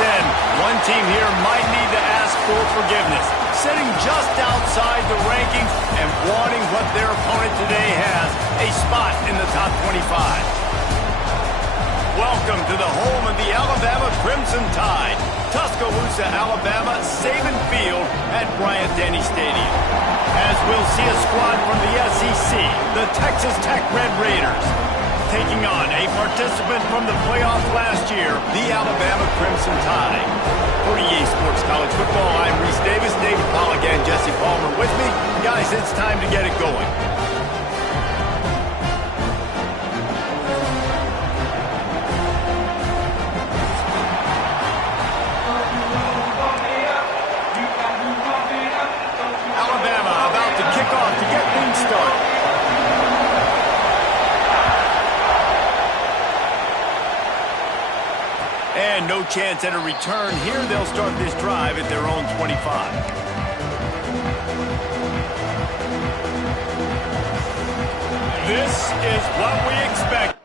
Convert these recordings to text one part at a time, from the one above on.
sin. One team here might need to ask for forgiveness, sitting just outside the rankings and wanting what their opponent today has, a spot in the top 25. Welcome to the home of the Alabama Crimson Tide, Tuscaloosa, Alabama, Saban Field at Bryant-Denny Stadium. As we'll see a squad from the SEC, the Texas Tech Red Raiders, taking on a participant from the playoff last year, the Alabama Crimson Tide. For EA Sports College Football, I'm Reese Davis, David Pollock, and Jesse Palmer with me. Guys, it's time to get it going. And no chance at a return here. They'll start this drive at their own 25. This is what we expect.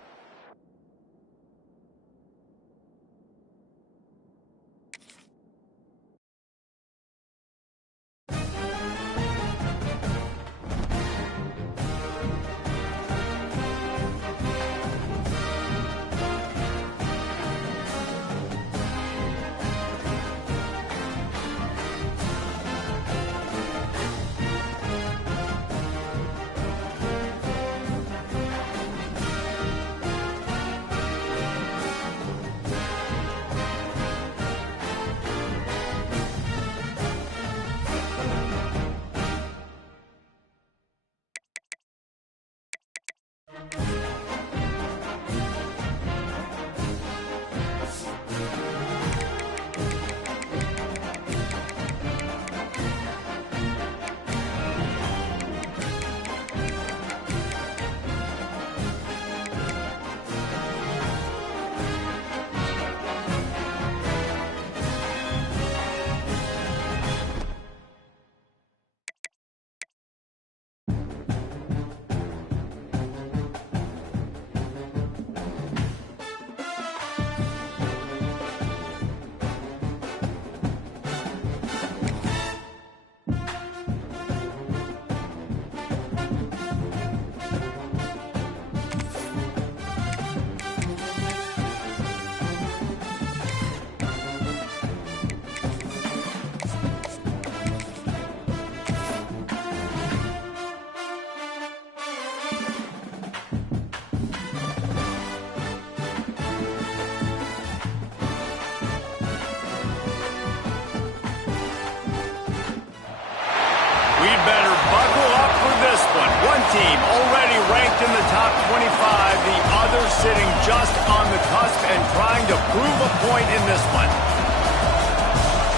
Better buckle up for this one. One team already ranked in the top 25, the other sitting just on the cusp and trying to prove a point in this one.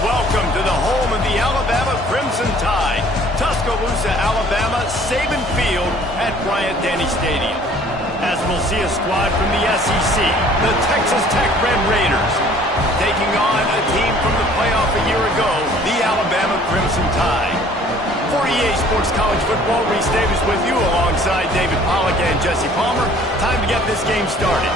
Welcome to the home of the Alabama Crimson Tide, Tuscaloosa, Alabama, Saban Field at Bryant-Denny Stadium. As we'll see a squad from the SEC, the Texas Tech Red Raiders, taking on a team from the playoff a year ago, the Alabama Crimson Tide. For EA Sports College Football, Reese Davis with you alongside David Pollock and Jesse Palmer. Time to get this game started.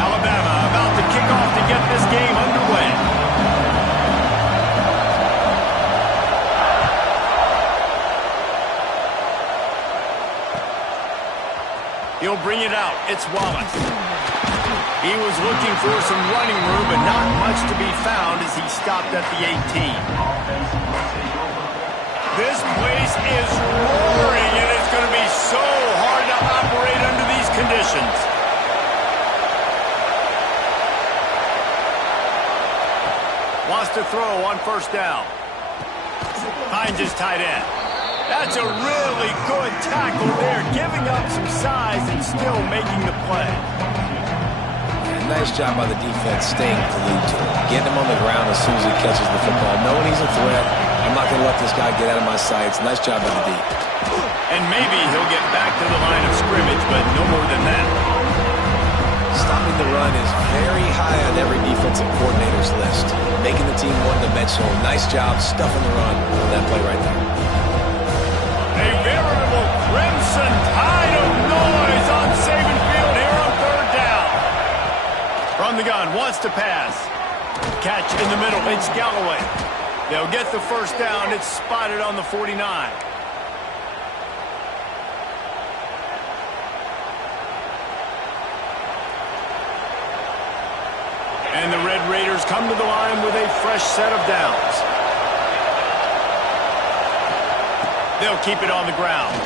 Alabama about to kick off to get this game underway. He'll bring it out. It's Wallace. He was looking for some running room, but not much to be found as he stopped at the 18. This place is roaring, and it's going to be so hard to operate under these conditions. Wants to throw on first down. Finds his tight end. That's a really good tackle there, giving up some size and still making the play. Yeah, nice job by the defense staying glued to him. Getting him on the ground as soon as he catches the football. Knowing he's a threat, I'm not going to let this guy get out of my sights. Nice job by the D. And maybe he'll get back to the line of scrimmage, but no more than that. Stopping the run is very high on every defense defensive coordinator's list, making the team one-dimensional. Nice job stuffing the run on that play right there. A veritable crimson tide of noise on Saban Field here on third down. From the gun, wants to pass. Catch in the middle, it's Galloway. They'll get the first down. It's spotted on the 49. And the Red Raiders come to the line with a fresh set of downs. They'll keep it on the ground.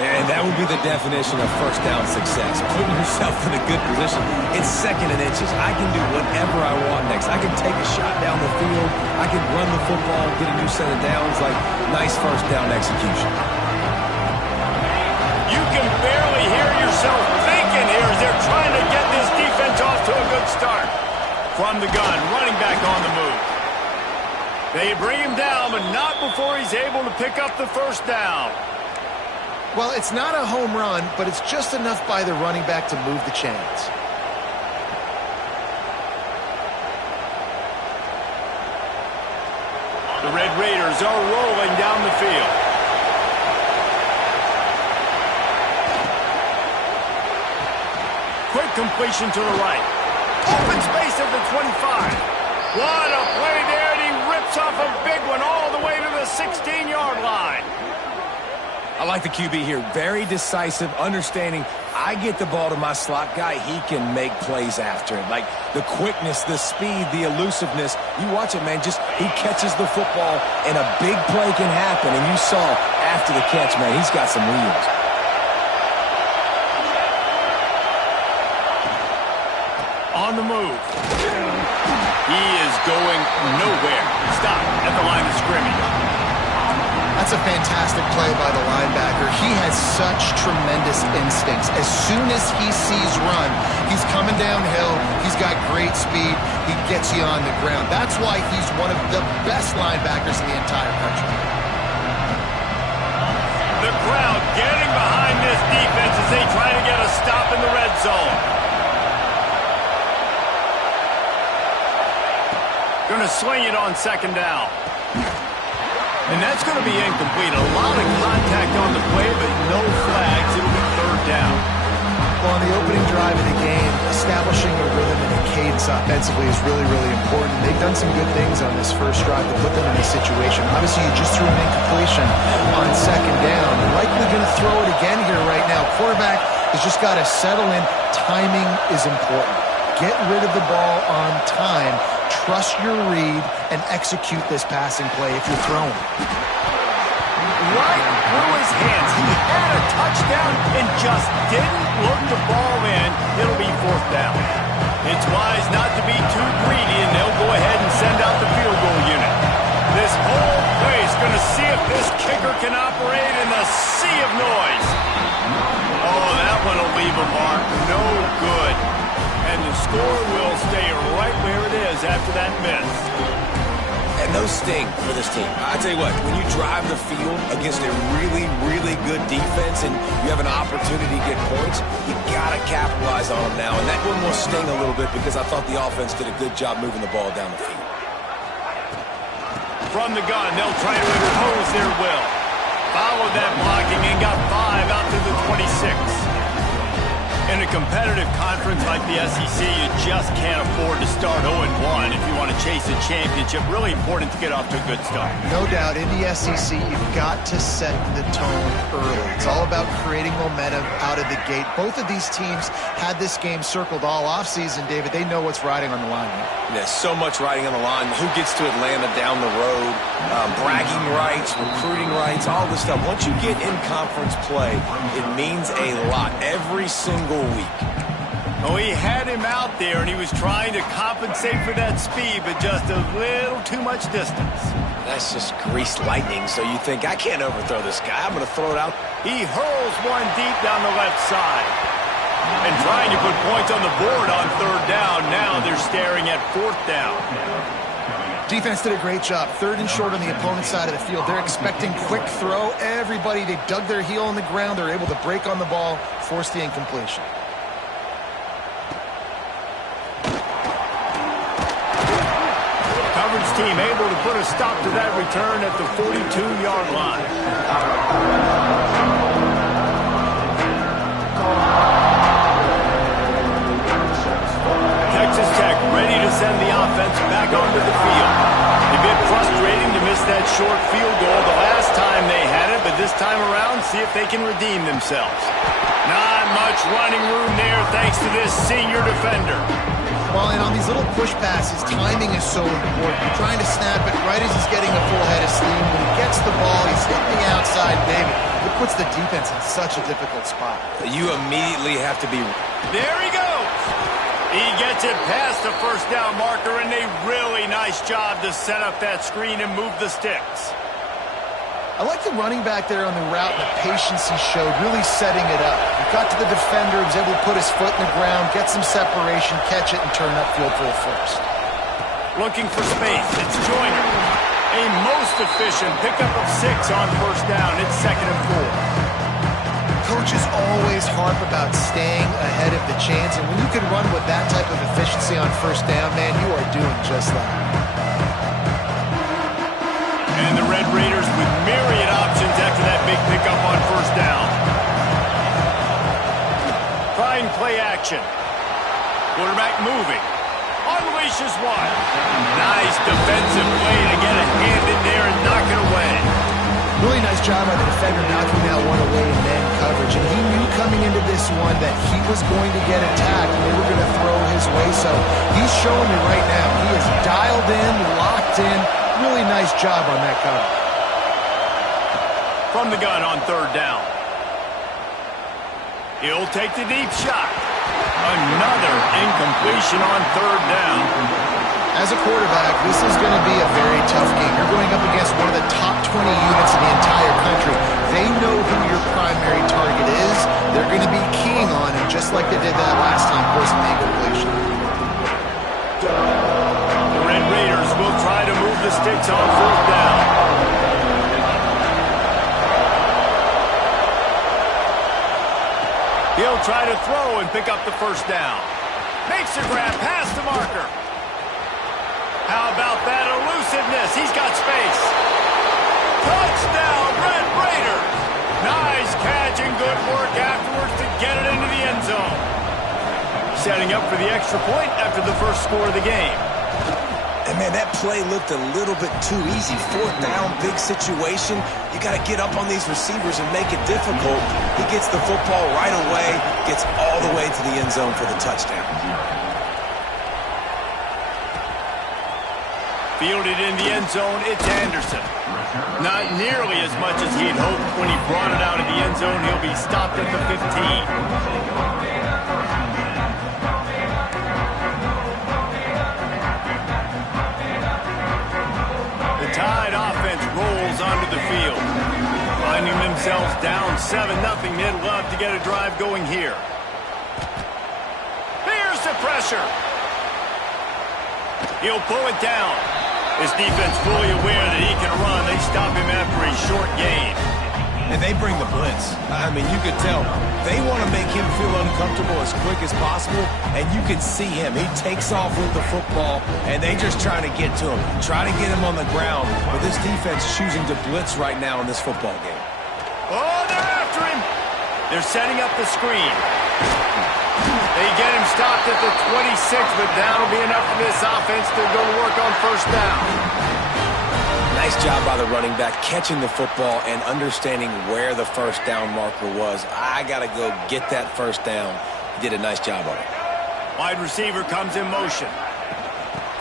And that would be the definition of first down success. Putting yourself in a good position. It's second and inches. I can do whatever I want next. I can take a shot down the field. I can run the football, get a new set of downs. Like, nice first down execution. You can barely hear yourself thinking here as they're trying to get this defense off to a good start. From the gun, running back on the move. They bring him down, but not before he's able to pick up the first down. Well, it's not a home run, but it's just enough by the running back to move the chains. The Red Raiders are rolling down the field. Quick completion to the right. Open space at the 25. What a play there, and he rips off a big one all the way to the 16-yard line. I like the QB here. Very decisive, understanding I get the ball to my slot guy, he can make plays after it. Like the quickness, the speed, the elusiveness. You watch it, man, just he catches the football and a big play can happen. And you saw after the catch, man, he's got some wheels. On the move. He is going nowhere. Stop at the line of scrimmage. That's a fantastic play by the linebacker. He has such tremendous instincts. As soon as he sees run, he's coming downhill. He's got great speed. He gets you on the ground. That's why he's one of the best linebackers in the entire country. The crowd getting behind this defense as they try to get a stop in the red zone. Going to sling it on second down. And that's going to be incomplete. A lot of contact on the play, but no flags. It'll be third down. Well, on the opening drive of the game, establishing a rhythm and a cadence offensively is really, really important. They've done some good things on this first drive to put them in this situation. Obviously, you just threw an incompletion on second down. You're likely going to throw it again here right now. Quarterback has just got to settle in. Timing is important. Get rid of the ball on time. Trust your read and execute this passing play if you're throwing. Right through his hands. He had a touchdown and just didn't look the ball in. It'll be fourth down. It's wise not to be too greedy, and they'll go ahead and send out the field goal unit. This whole place going to see if this kicker can operate in the sea of noise. Oh, that one will leave a mark. No good. And the score will stay right where it is after that miss. And those sting for this team. I tell you what, when you drive the field against a really, really good defense and you have an opportunity to get points, you got to capitalize on them now. And that one will sting a little bit because I thought the offense did a good job moving the ball down the field. From the gun, they'll try to impose their will. Followed that blocking and got 5 out to the 26. In a competitive conference like the SEC, you just can't afford to start 0-1 if you want to chase a championship. Really important to get off to a good start. No doubt, in the SEC, you've got to set the tone early. It's all about creating momentum out of the gate. Both of these teams had this game circled all offseason, David. They know what's riding on the line. There's so much riding on the line. Who gets to Atlanta down the road? Bragging rights, recruiting rights, all this stuff. Once you get in conference play, it means a lot every single week. Oh, he had him out there, and he was trying to compensate for that speed, but just a little too much distance. That's just greased lightning, so you think, I can't overthrow this guy. I'm going to throw it out. He hurls one deep down the left side. And trying to put points on the board on third down. Now they're staring at fourth down. Defense did a great job. Third and short on the opponent's side of the field. They're expecting quick throw. Everybody, they dug their heel on the ground. They're able to break on the ball, force the incompletion. team able to put a stop to that return at the 42-yard line. Texas Tech ready to send the offense back onto the field. A bit frustrating to miss that short field goal the last time they had it, but this time around, see if they can redeem themselves. Not much running room there thanks to this senior defender. Well, and on these little push passes, timing is so important. You're trying to snap it right as he's getting a full head of steam. When he gets the ball, he's hitting the outside, baby. It puts the defense in such a difficult spot. You immediately have to be... There he goes. He gets it past the first down marker, and a really nice job to set up that screen and move the sticks. I like the running back there on the route and the patience he showed, really setting it up. He got to the defender, was able to put his foot in the ground, get some separation, catch it, and turn upfield for a first. Looking for space. It's Joyner. A most efficient pickup of 6 on first down. It's 2nd and 4. Coaches always harp about staying ahead of the chains, and when you can run with that type of efficiency on first down, man, you are doing just that. And the Red Raiders with myriad options after that big pickup on first down. Trying play action. Quarterback moving. Unleashes one. Nice defensive play to get a hand in there and knock it away. Really nice job by the defender knocking that one away in man coverage. And he knew coming into this one that he was going to get attacked and they were going to throw his way. So he's showing it right now. He is dialed in, locked in. Really nice job on that cover. From the gun on third down. He'll take the deep shot. Another incompletion on third down. As a quarterback, this is going to be a very tough game. You're going up against one of the top 20 units in the entire country. They know who your primary target is. They're going to be keying on him, just like they did that last time, forcing the incompletion. The Red Raiders will try to move the sticks on fourth down. He'll try to throw and pick up the first down. Makes a grab past the marker. How about that elusiveness? He's got space. Touchdown, Red Raiders. Nice catch and good work afterwards to get it into the end zone. Setting up for the extra point after the first score of the game. And, man, that play looked a little bit too easy. Fourth down, big situation. You got to get up on these receivers and make it difficult. He gets the football right away, gets all the way to the end zone for the touchdown. Fielded in the end zone, it's Anderson. Not nearly as much as he had hoped when he brought it out of the end zone. He'll be stopped at the 15. Tide offense rolls onto the field. Finding themselves down 7-0, they'd love to get a drive going here. Here's the pressure. He'll pull it down. His defense fully aware that he can run. They stop him after a short gain. And they bring the blitz. I mean, you could tell. They want to make him feel uncomfortable as quick as possible, and you can see him. He takes off with the football, and they just trying to get to him, try to get him on the ground. But this defense choosing to blitz right now in this football game. Oh, they're after him. They're setting up the screen. They get him stopped at the 26, but that'll be enough for this offense to go to work on first down. Nice job by the running back catching the football and understanding where the first down marker was. I got to go get that first down. He did a nice job on it. Wide receiver comes in motion.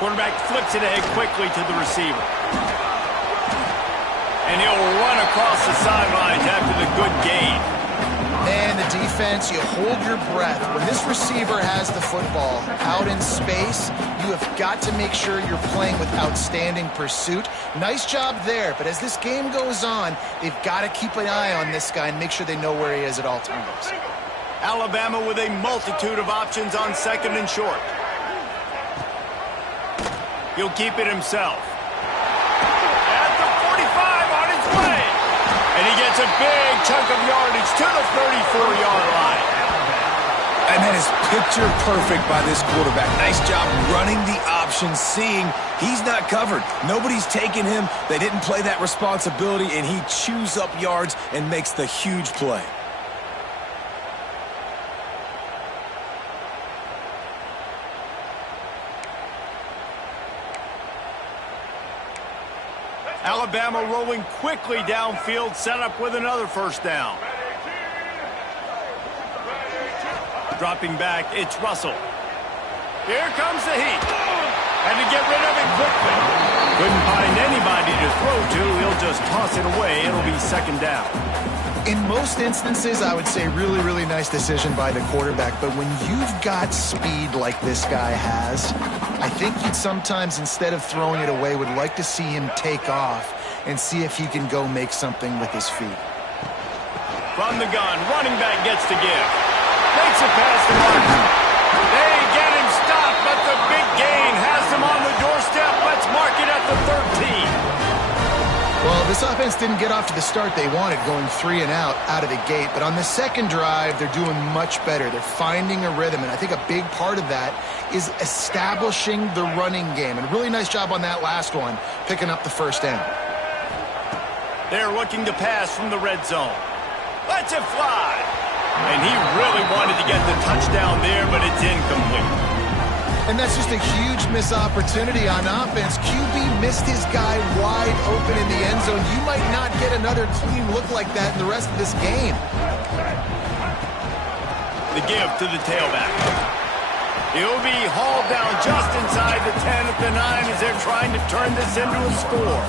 Quarterback flips it ahead quickly to the receiver. And he'll run across the sidelines after the good gain. And the defense, you hold your breath. When this receiver has the football out in space, you have got to make sure you're playing with outstanding pursuit. Nice job there, but as this game goes on, they've got to keep an eye on this guy and make sure they know where he is at all times. Alabama with a multitude of options on second and short. He'll keep it himself. At the 45 on his way. And he gets a big chunk of yardage to the 34-yard line. And that is picture perfect by this quarterback. Nice job running the option, seeing he's not covered. Nobody's taking him. They didn't play that responsibility, and he chews up yards and makes the huge play. Alabama rolling quickly downfield, set up with another first down. Dropping back, it's Russell. Here comes the heat. Had to get rid of it quickly. Couldn't find anybody to throw to. He'll just toss it away. It'll be second down. In most instances, I would say really, really nice decision by the quarterback. But when you've got speed like this guy has, I think you'd sometimes, instead of throwing it away, would like to see him take off and see if he can go make something with his feet. From the gun, running back gets to give. Makes it past the mark. They get him stopped, but the big gain has him on the doorstep. Let's mark it at the 13. Well, this offense didn't get off to the start they wanted, going 3 and out of the gate. But on the second drive, they're doing much better. They're finding a rhythm, and I think a big part of that is establishing the running game. And a really nice job on that last one, picking up the first down. They're looking to pass from the red zone. Lets it fly. And he really wanted to get the touchdown there, but it's incomplete. And that's just a huge missed opportunity on offense. QB missed his guy wide open in the end zone. You might not get another clean look like that in the rest of this game. The give to the tailback. He'll be hauled down just inside the 10 at the 9 as they're trying to turn this into a score.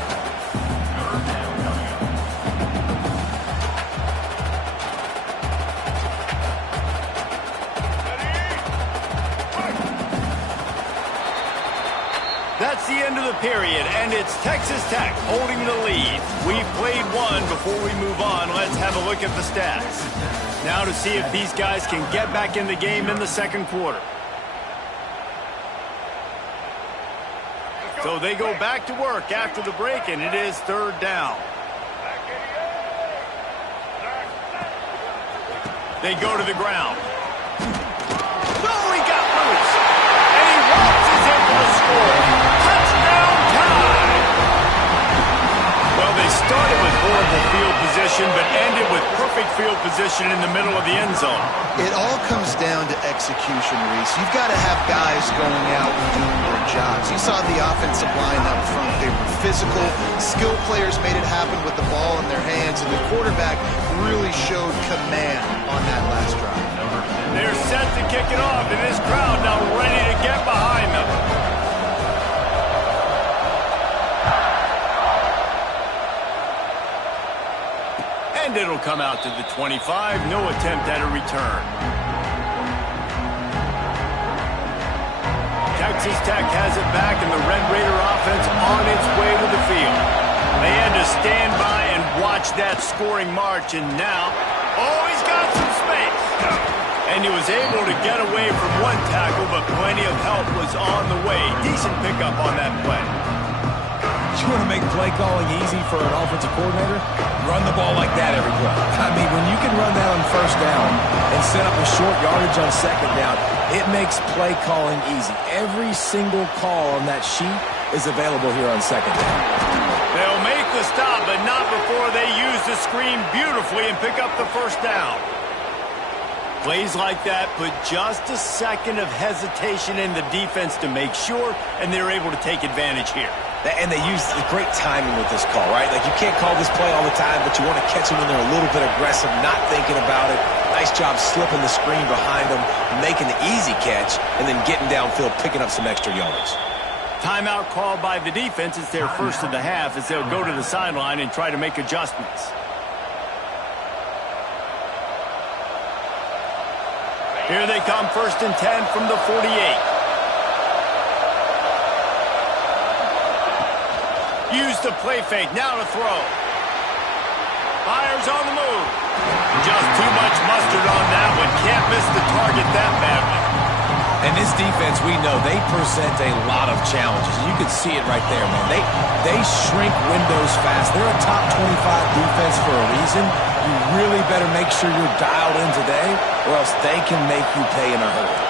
That's the end of the period, and it's Texas Tech holding the lead. We've played one. Before we move on, let's have a look at the stats. Now to see if these guys can get back in the game in the second quarter. So they go back to work after the break, and it is third down. They go to the ground. Oh, he got loose. And he waltzes in for the score. Touchdown time! Well, they started with horrible field position, but ended with perfect field position in the middle of the end zone. It all comes down to execution, Reese. You've got to have guys going out and doing their jobs. You saw the offensive line up front. They were physical. Skilled players made it happen with the ball in their hands, and the quarterback really showed command on that last drive. They're set to kick it off, and this crowd now ready to get behind them. And it'll come out to the 25. No attempt at a return. Texas Tech has it back, and the Red Raider offense on its way to the field. They had to stand by and watch that scoring march, and now, oh, he's got some space. And he was able to get away from one tackle, but plenty of help was on the way. Decent pickup on that play. You want to make play calling easy for an offensive coordinator? Run the ball like that every play. I mean, when you can run that on first down and set up a short yardage on second down, it makes play calling easy. Every single call on that sheet is available here on second down. They'll make the stop, but not before they use the screen beautifully and pick up the first down. Plays like that put just a second of hesitation in the defense to make sure, and they're able to take advantage here. And they use the great timing with this call, right? Like, you can't call this play all the time, but you want to catch them when they're a little bit aggressive, not thinking about it. Nice job slipping the screen behind them, making the easy catch, and then getting downfield, picking up some extra yards. Timeout called by the defense. It's their first of the half as they'll go to the sideline and try to make adjustments. Here they come, 1st and 10 from the 48. Use the play fake, now to throw. Fires on the move. Just too much mustard on that one. Can't miss the target that badly. And this defense, we know, they present a lot of challenges. You can see it right there, man. They shrink windows fast. They're a top 25 defense for a reason. You really better make sure you're dialed in today, or else they can make you pay in a hurry.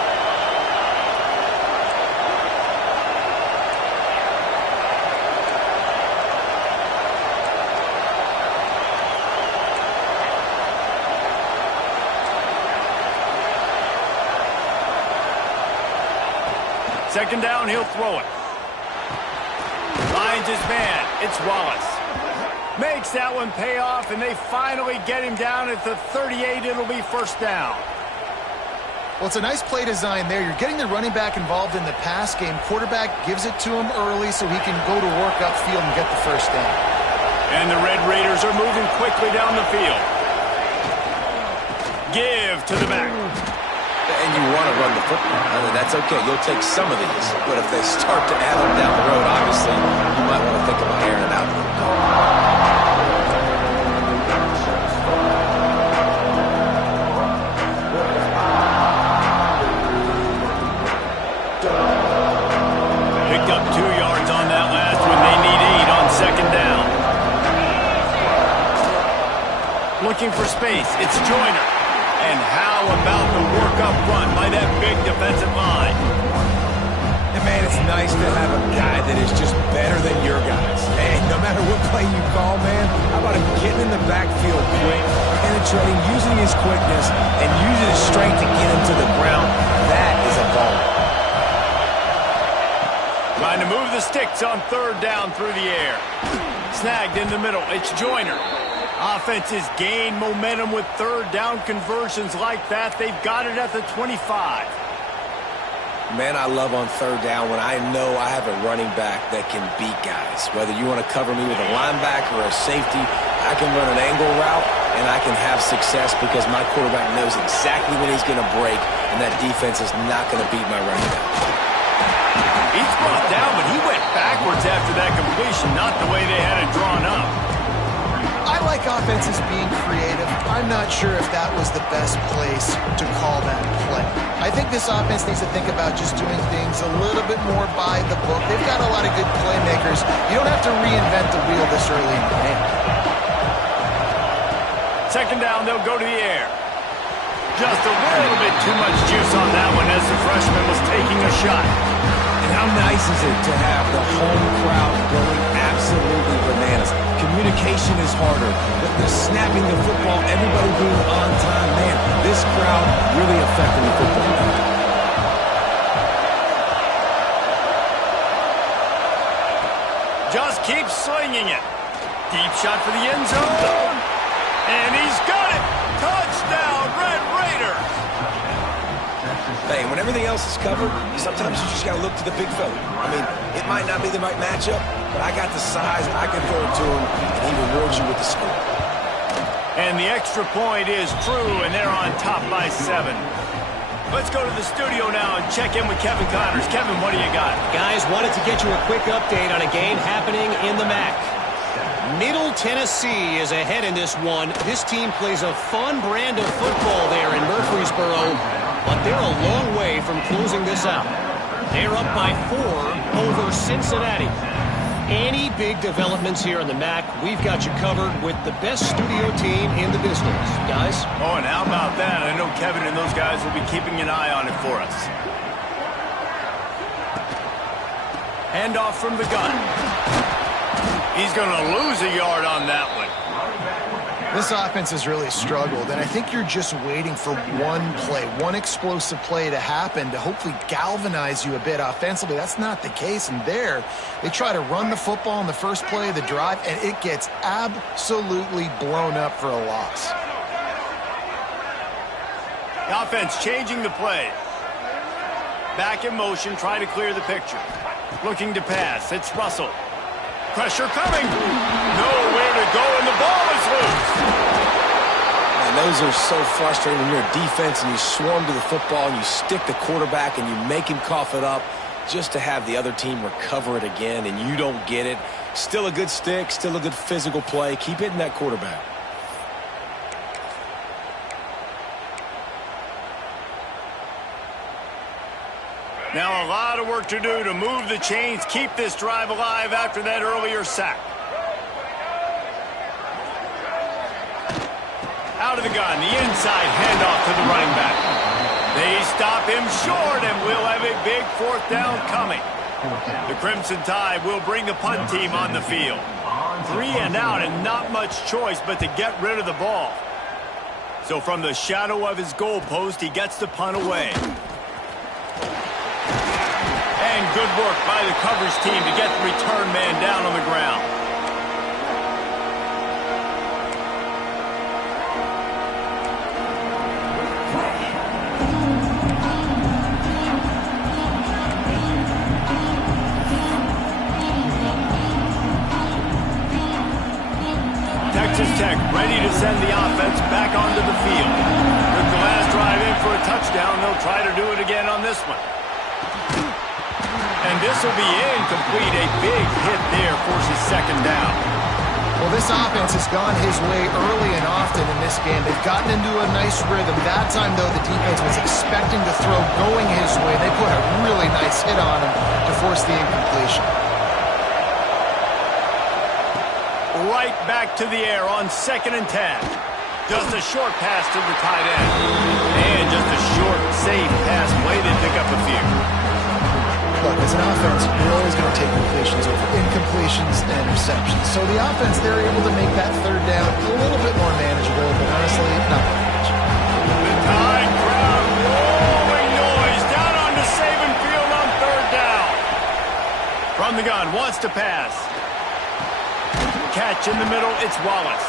Second down, he'll throw it. Finds his man. It's Wallace. Makes that one pay off, and they finally get him down at the 38. It'll be first down. Well, it's a nice play design there. You're getting the running back involved in the pass game. Quarterback gives it to him early so he can go to work upfield and get the first down. And the Red Raiders are moving quickly down the field. Give to the back. And you want to run the football. I mean, that's okay. You'll take some of these. But if they start to add up down the road, obviously, you might want to think about airing it out a little bit. Picked up 2 yards on that last one. They need 8 on second down. Looking for space. It's Joyner. And how about the work up front by that big defensive line? And, man, it's nice to have a guy that is just better than your guys. Hey, no matter what play you call, man, how about him getting in the backfield quick, penetrating, using his quickness, and using his strength to get him to the ground? That is a ball. Trying to move the sticks on third down through the air. Snagged in the middle. It's Joyner. Offenses gain momentum with third down conversions like that. They've got it at the 25. Man, I love on third down when I know I have a running back that can beat guys. Whether you want to cover me with a linebacker or a safety, I can run an angle route, and I can have success because my quarterback knows exactly when he's going to break, and that defense is not going to beat my running back. He's brought down, but he went backwards after that completion, not the way they had it drawn up. I like offenses being creative. I'm not sure if that was the best place to call that play. I think this offense needs to think about just doing things a little bit more by the book. They've got a lot of good playmakers. You don't have to reinvent the wheel this early in the game. Second down, they'll go to the air. Just a little bit too much juice on that one as the freshman was taking a shot. And how nice is it to have the home crowd going absolutely bananas? Communication is harder. The snapping the football, everybody being on time. Man, this crowd really affecting the football. Just keep slinging it. Deep shot for the end zone. And he's got it. Touchdown, Red Raiders. Hey, when everything else is covered, sometimes you just got to look to the big fella. I mean, it might not be the right matchup, but I got the size, I can throw it to him, and he rewards you with the score. And the extra point is true, and they're on top by 7. Let's go to the studio now and check in with Kevin Connors. Kevin, what do you got? Guys, wanted to get you a quick update on a game happening in the MAC. Middle Tennessee is ahead in this one. This team plays a fun brand of football there in Murfreesboro, but they're a long way from closing this out. They're up by 4 over Cincinnati. Any big developments here in the MAC, we've got you covered with the best studio team in the business. Guys? Oh, and how about that? I know Kevin and those guys will be keeping an eye on it for us. Handoff from the gun. He's going to lose a yard on that one. This offense has really struggled, and I think you're just waiting for one play, one explosive play to happen to hopefully galvanize you a bit offensively. That's not the case, and there they try to run the football in the first play of the drive, and it gets absolutely blown up for a loss. The offense changing the play. Back in motion, trying to clear the picture. Looking to pass. It's Russell. Pressure coming. Nowhere to go, and the ball is loose. And those are so frustrating when you're a defense and you swarm to the football and you stick the quarterback and you make him cough it up just to have the other team recover it again and you don't get it. Still a good stick, still a good physical play. Keep hitting that quarterback. Now a lot of work to do to move the chains, keep this drive alive after that earlier sack. Out of the gun, the inside handoff to the running back. They stop him short, and we'll have a big fourth down coming. The Crimson Tide will bring the punt team on the field. 3 and out, and not much choice but to get rid of the ball. So from the shadow of his goal post, he gets the punt away. And good work by the coverage team to get the return man down on the ground. Texas Tech ready to send the offense back onto the field. Took the last drive in for a touchdown. They'll try to do it again on this one. And this will be incomplete. A big hit there forces second down. Well, this offense has gone his way early and often in this game. They've gotten into a nice rhythm. That time, though, the defense was expecting to throw going his way. They put a really nice hit on him to force the incompletion. Right back to the air on 2nd and 10. Just a short pass to the tight end. And just a short, safe pass play. They pick up a few. Look, as an offense, you're always going to take completions over incompletions and interceptions. So the offense, they're able to make that third down a little bit more manageable, but honestly, not very much. The Tide crowd rolling noise down onto Saban Field on 3rd down. From the gun, wants to pass. Catch in the middle, it's Wallace.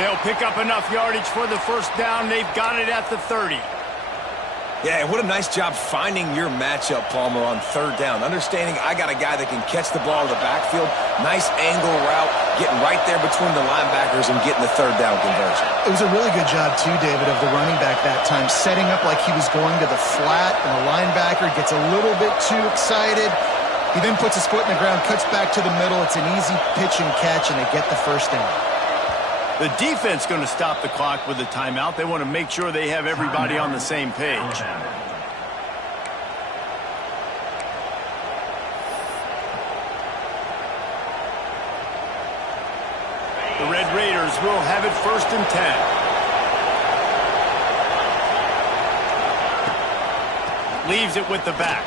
They'll pick up enough yardage for the first down. They've got it at the 30. Yeah, and what a nice job finding your matchup, Palmer, on 3rd down. Understanding I got a guy that can catch the ball in the backfield. Nice angle route, getting right there between the linebackers and getting the 3rd down conversion. It was a really good job, too, David, of the running back that time, setting up like he was going to the flat, and the linebacker gets a little bit too excited. He then puts his foot in the ground, cuts back to the middle. It's an easy pitch and catch, and they get the first down. The defense going to stop the clock with a timeout. They want to make sure they have everybody on the same page. The Red Raiders will have it 1st and 10. Leaves it with the back.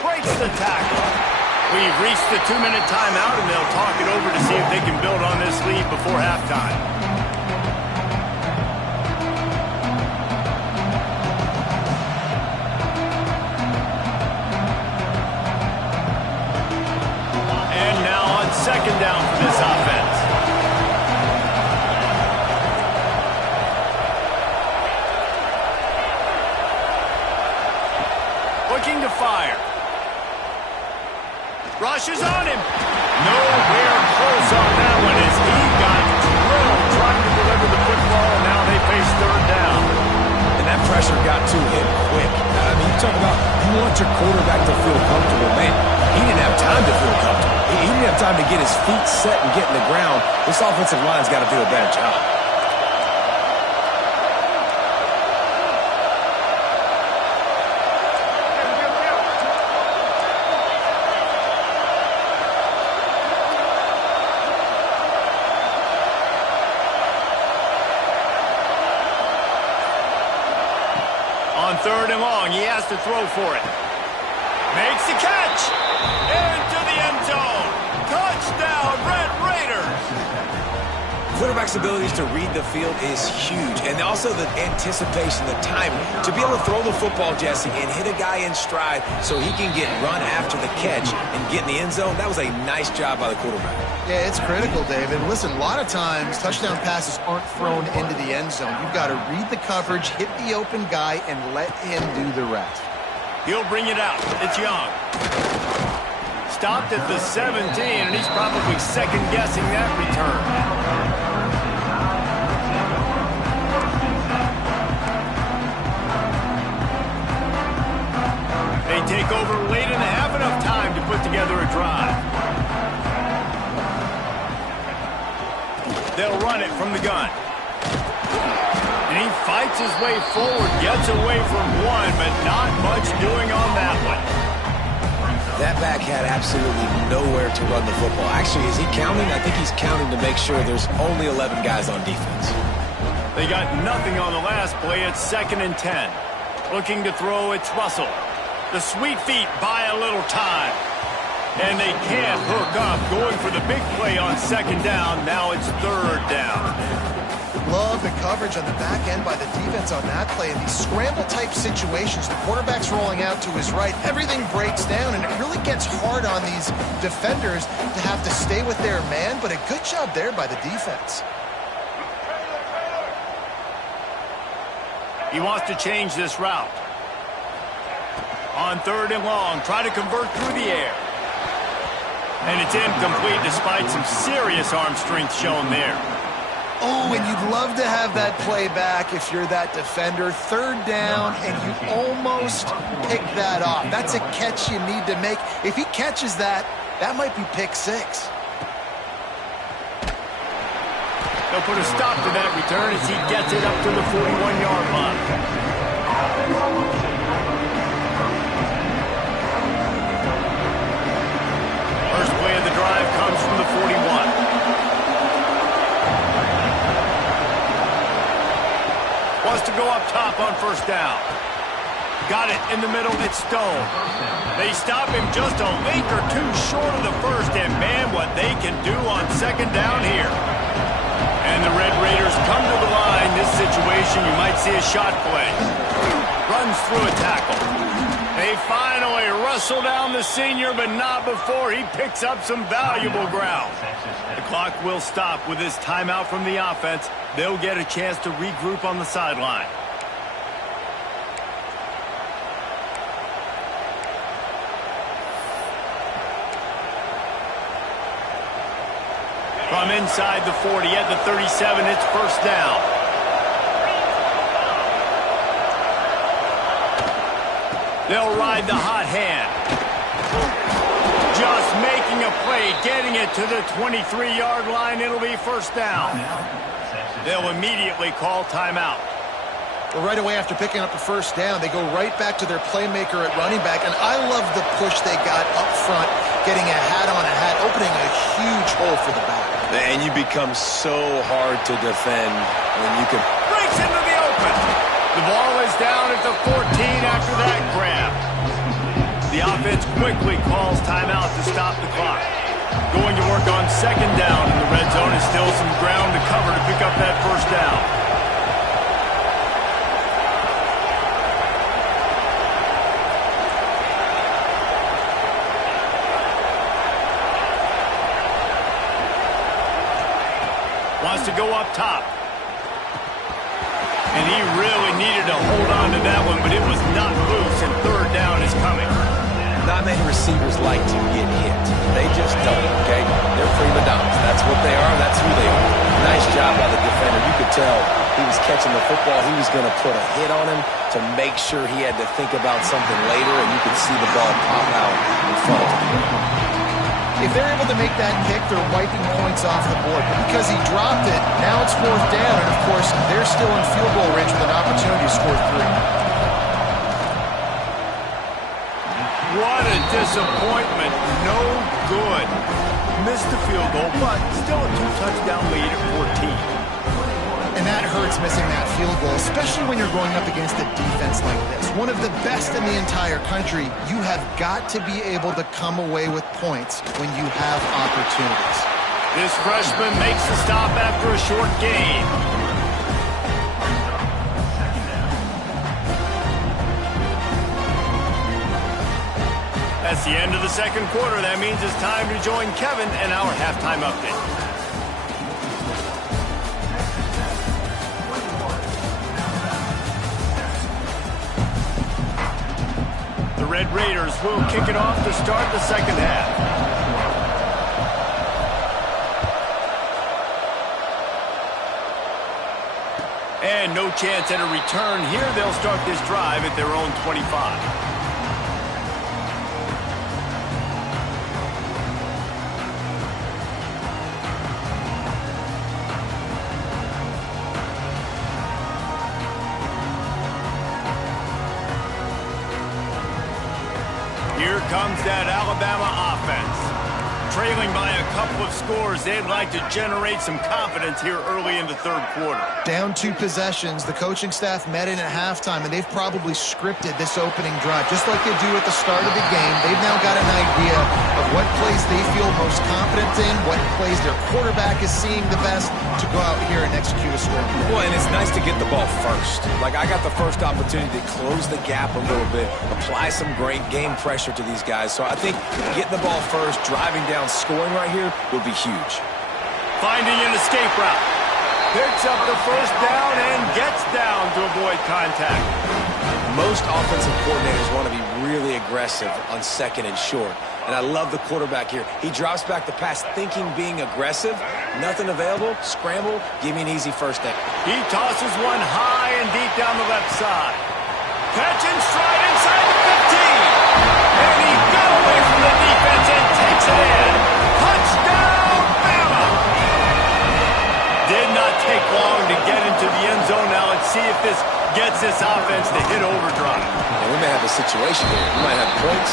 Breaks the tackle. We've reached the 2-minute timeout, and they'll talk it over to see if they can build on this lead before halftime. And now on 2nd down for this offense. Looking to fire. Rushes on him. Nowhere close on that one as he got drilled trying to deliver the football. Now they face 3rd down. And that pressure got to him quick. I mean, you talk about you want your quarterback to feel comfortable. Man, he didn't have time to feel comfortable. He didn't have time to get his feet set and get in the ground. This offensive line's got to do a better job. On 3rd and long, he has to throw for it. Makes the catch. Into the end zone. Touchdown, Red Raiders. Quarterback's abilities to read the field is huge. And also the anticipation, the timing. To be able to throw the football, Jesse, and hit a guy in stride so he can get run after the catch and get in the end zone, that was a nice job by the quarterback. Yeah, it's critical, David. Listen, a lot of times touchdown passes aren't thrown into the end zone. You've got to read the coverage, hit the open guy, and let him do the rest. He'll bring it out. It's Young. Stopped at the 17, and he's probably second-guessing that return. They take over late and have enough time to put together a drive. They'll run it from the gun. And he fights his way forward, gets away from one, but not much doing on that one. had absolutely nowhere to run the football. Actually, is he counting? I think he's counting to make sure there's only 11 guys on defense. They got nothing on the last play. It's 2nd and 10. Looking to throw, it's Russell. The sweet feet buy a little time. And they can't hook up. Going for the big play on 2nd down. Now it's 3rd down. Love the coverage on the back end by the defense on that play. In these scramble-type situations, the quarterback's rolling out to his right. Everything breaks down, and it really gets hard on these defenders to have to stay with their man, but a good job there by the defense. He wants to change this route. On 3rd and long, try to convert through the air. And it's incomplete despite some serious arm strength shown there. Oh, and you'd love to have that play back if you're that defender. 3rd down, and you almost pick that off. That's a catch you need to make. If he catches that, that might be pick 6. They'll put a stop to that return as he gets it up to the 41-yard line. First play of the drive comes from the 41. Wants to go up top on 1st down. Got it in the middle. It's Stone. They stop him just a link or two short of the 1st, and man, what they can do on 2nd down here. And the Red Raiders come to the line. This situation, you might see a shot play. Runs through a tackle. They finally wrestle down the senior, but not before he picks up some valuable ground. The clock will stop with this timeout from the offense. They'll get a chance to regroup on the sideline. From inside the 40 at the 37, it's 1st down. They'll ride the hot hand. Just making a play, getting it to the 23-yard line. It'll be 1st down. They'll immediately call timeout. Well, right away after picking up the 1st down, they go right back to their playmaker at running back. And I love the push they got up front, getting a hat on a hat, opening a huge hole for the back. And you become so hard to defend when you can... Breaks into the open. The ball is down at the 14 after that grab. The offense quickly calls timeout to stop the clock. Going to work on 2nd down in the red zone. Is still some ground to cover to pick up that 1st down. Wants to go up top. And he really needed to hold on to that one, but it was not loose, and 3rd down is coming. Not many receivers like to get hit. They just don't, okay? They're prima donnas. That's what they are. That's who they are. Nice job by the defender. You could tell he was catching the football. He was going to put a hit on him to make sure he had to think about something later, and you could see the ball pop out in front of him. If they're able to make that kick, they're wiping points off the board. But because he dropped it, now it's 4th down. And, of course, they're still in field goal range with an opportunity to score 3. What a disappointment. No good. Missed the field goal, but still a 2-touchdown lead at 14. And that hurts missing that field goal, especially when you're going up against a defense like this. One of the best in the entire country. You have got to be able to come away with points when you have opportunities. This freshman makes the stop after a short gain. That's the end of the 2nd quarter. That means it's time to join Kevin in our halftime update. The Red Raiders will kick it off to start the 2nd half. And no chance at a return here. They'll start this drive at their own 25. Here comes that Alabama offense. Trailing by a couple of scores, they'd like to generate some confidence here early in the third quarter. Down 2 possessions, the coaching staff met in at halftime, and they've probably scripted this opening drive, just like they do at the start of the game. They've now got an idea of what plays they feel most confident in, what plays their quarterback is seeing the best to go out here and execute a scrimmage. Well, and it's nice to get the ball first. Like, I got the first opportunity to close the gap a little bit, apply some great game pressure to these guys. So I think getting the ball first, driving down, scoring right here would be huge. Finding an escape route. Picks up the first down and gets down to avoid contact. Most offensive coordinators want to be really aggressive on second and short. And I love the quarterback here. He drops back the pass thinking being aggressive. Nothing available. Scramble. Give me an easy first down. He tosses one high and deep down the left side. Catch and stride inside the 15. And he got away from the defense and takes it in. Touchdown, Bama! Did not take long to get into the end zone. Now let's see if this gets this offense to hit overdrive. And we may have a situation here. We might have points,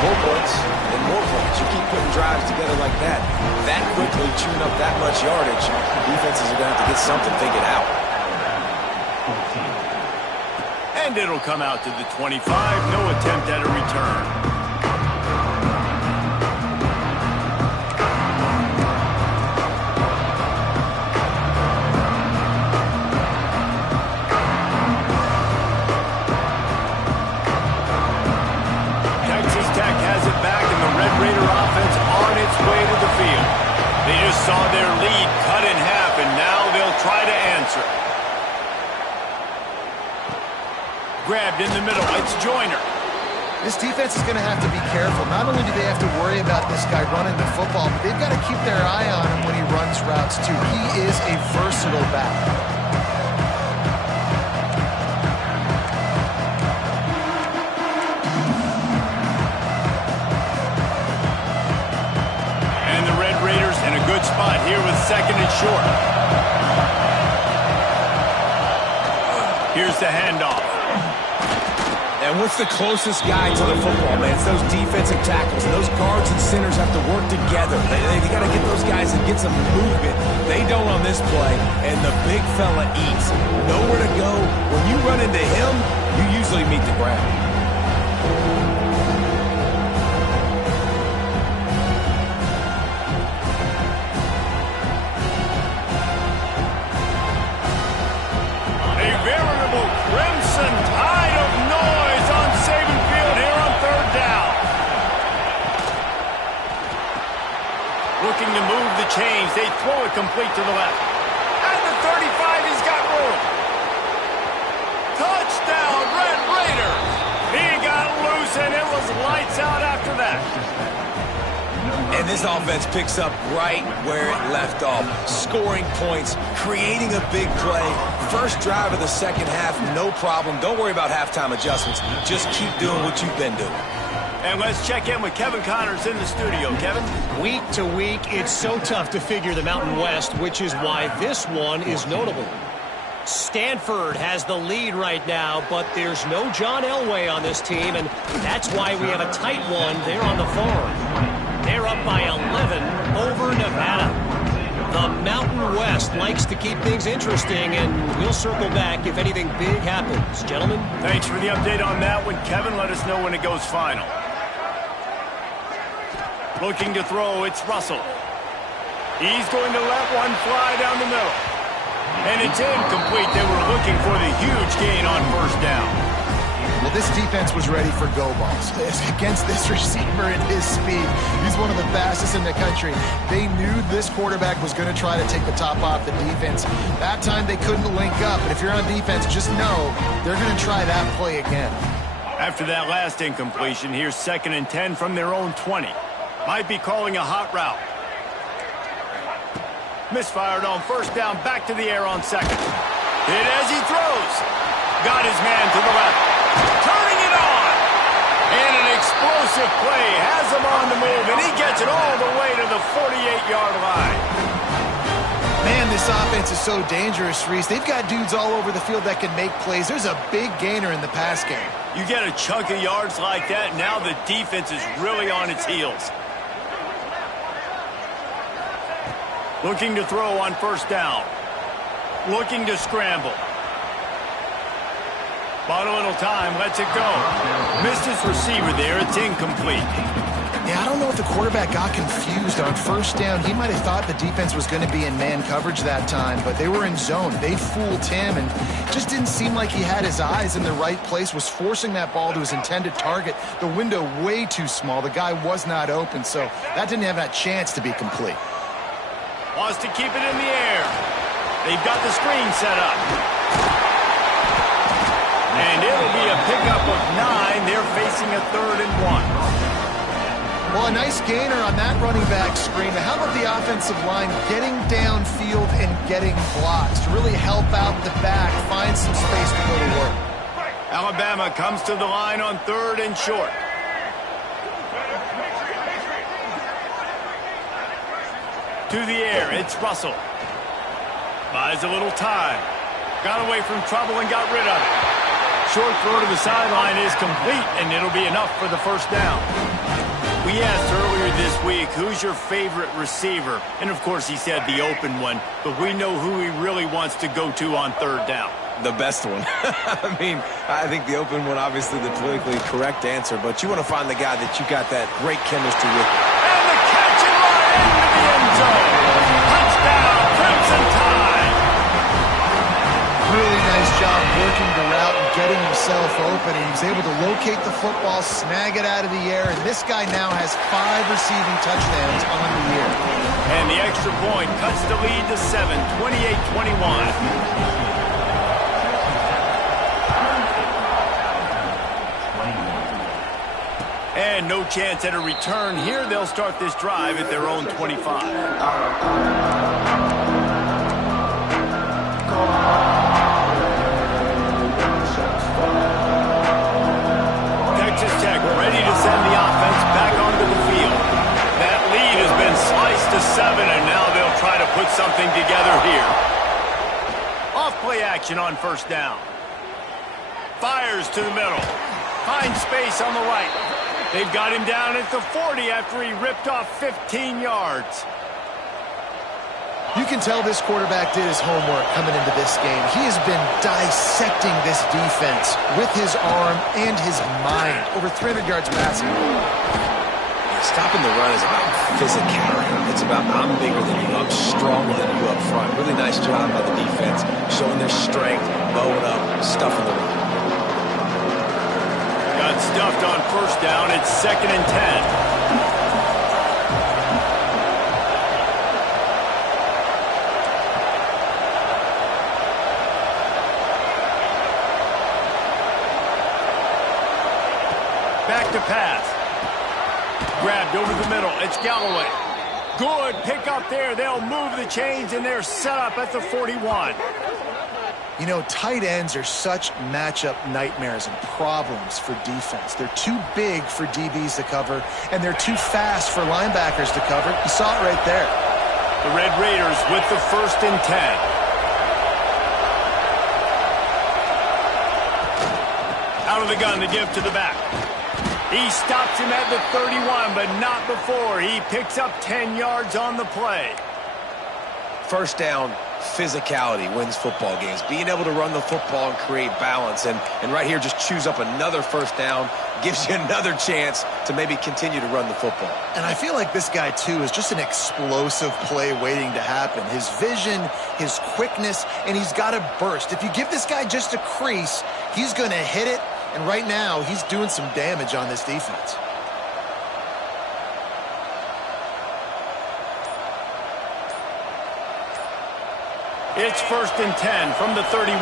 more points, and more points. You keep putting drives together like that quickly, chewing up that much yardage, defenses are going to have to get something figured out. And it'll come out to the 25. No attempt at a return. They just saw their lead cut in half, and now they'll try to answer. Grabbed in the middle. It's Joyner. This defense is going to have to be careful. Not only do they have to worry about this guy running the football, but they've got to keep their eye on him when he runs routes, too. He is a versatile back. Spot here with second and short. Here's the handoff. And what's the closest guy to the football, man? It's those defensive tackles. And those guards and centers have to work together. They got to get those guys and get some movement. They don't on this play, and the big fella eats. Nowhere to go. When you run into him, you usually meet the ground. Looking to move the chains. They throw it complete to the left. At the 35, he's got room. Touchdown, Red Raiders. He got loose, and it was lights out after that. And this offense picks up right where it left off. Scoring points, creating a big play. First drive of the second half, no problem. Don't worry about halftime adjustments. Just keep doing what you've been doing. And let's check in with Kevin Connors in the studio. Kevin? Week to week, it's so tough to figure the Mountain West, which is why this one is notable. Stanford has the lead right now, but there's no John Elway on this team, and that's why we have a tight one there on the farm. They're up by 11 over Nevada. The Mountain West likes to keep things interesting, and we'll circle back if anything big happens. Gentlemen? Thanks for the update on that one, Kevin. Let us know when it goes final. Looking to throw, it's Russell. He's going to let one fly down the middle. And it's incomplete. They were looking for the huge gain on first down. Well, this defense was ready for go balls. Against this receiver at his speed, he's one of the fastest in the country. They knew this quarterback was going to try to take the top off the defense. That time they couldn't link up, but if you're on defense, just know they're going to try that play again. After that last incompletion, here's 2nd and 10 from their own 20. Might be calling a hot route. Misfired on first down, back to the air on second. Hit as he throws. Got his man to the left. Turning it on. And an explosive play has him on the move, and he gets it all the way to the 48-yard line. Man, this offense is so dangerous, Reese. They've got dudes all over the field that can make plays. There's a big gainer in the pass game. You get a chunk of yards like that, now the defense is really on its heels. Looking to throw on first down. Looking to scramble. Bought a little time, lets it go. Missed his receiver there, it's incomplete. Yeah, I don't know if the quarterback got confused on first down. He might have thought the defense was going to be in man coverage that time, but they were in zone. They fooled him, and just didn't seem like he had his eyes in the right place, was forcing that ball to his intended target. The window way too small. The guy was not open, so that didn't have that chance to be complete. Wants to keep it in the air. They've got the screen set up. And it'll be a pickup of 9. They're facing a 3rd and 1. Well, a nice gainer on that running back screen. How about the offensive line getting downfield and getting blocks to really help out the back, find some space to go to work? Alabama comes to the line on 3rd and short. To the air, it's Russell. Buys a little time. Got away from trouble and got rid of it. Short throw to the sideline is complete, and it'll be enough for the first down. We asked earlier this week, who's your favorite receiver? And, of course, he said the open one, but we know who he really wants to go to on 3rd down. The best one. I mean, I think the open one, obviously the politically correct answer, but you want to find the guy that you got that great chemistry with. And the catch and run into the end zone. Touchdown, Crimson Tide. Really nice job working the route and getting himself open. And he was able to locate the football, snag it out of the air, and this guy now has 5 receiving touchdowns on the year. And the extra point cuts the lead to 7, 28-21. And no chance at a return here. They'll start this drive at their own 25. Texas Tech ready to send the offense back onto the field. That lead has been sliced to 7, and now they'll try to put something together here. Off-play action on first down. Fires to the middle. Finds space on the right. They've got him down at the 40 after he ripped off 15 yards. You can tell this quarterback did his homework coming into this game. He has been dissecting this defense with his arm and his mind. Over 300 yards passing. Stopping the run is about physicality. It's about I'm bigger than you, I'm stronger than you up front. Really nice job by the defense, showing their strength, bowing up, stuffing the run. Got stuffed on first down. It's 2nd and 10. Back to pass. Grabbed over the middle. It's Galloway. Good pick up there. They'll move the chains, and they're set up at the 41. You know, tight ends are such matchup nightmares and problems for defense. They're too big for DBs to cover, and they're too fast for linebackers to cover. You saw it right there. The Red Raiders with the 1st and 10. Out of the gun to give to the back. He stops him at the 31, but not before. He picks up 10 yards on the play. First down, physicality wins football games. Being able to run the football and create balance. And right here, just choose up another first down, gives you another chance to maybe continue to run the football. And I feel like this guy, too, is just an explosive play waiting to happen. His vision, his quickness, and he's got a burst. If you give this guy just a crease, he's going to hit it. And right now, he's doing some damage on this defense. It's 1st and 10 from the 31.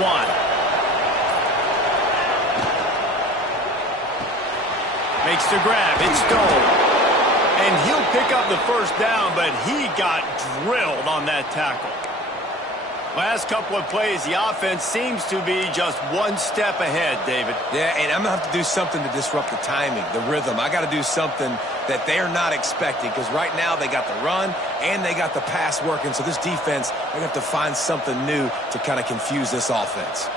Makes the grab. It's Stone. And he'll pick up the first down, but he got drilled on that tackle. Last couple of plays, the offense seems to be just one step ahead, David. Yeah, and I'm going to have to do something to disrupt the timing, the rhythm. I got to do something that they're not expecting, because right now they got the run and they got the pass working. So this defense, they're going to have to find something new to kind of confuse this offense.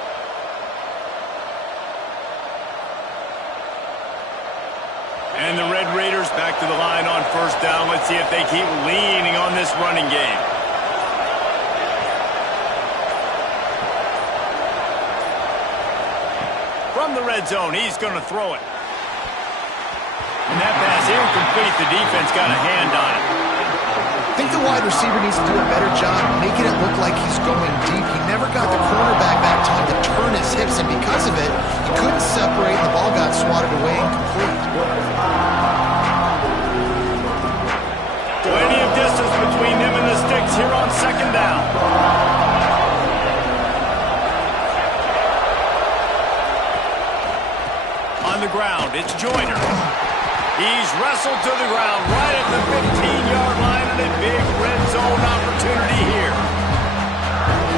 And the Red Raiders back to the line on first down. Let's see if they keep leaning on this running game. From the red zone, he's going to throw it. And that pass incomplete. The defense got a hand on it. I think the wide receiver needs to do a better job making it look like he's going deep. He never got the cornerback that time to turn his hips, and because of it, he couldn't separate, and the ball got swatted away incomplete. Plenty of distance between him and the sticks here on second down. On the ground, it's Joyner. He's wrestled to the ground right at the 15-yard line, and a big red zone opportunity here.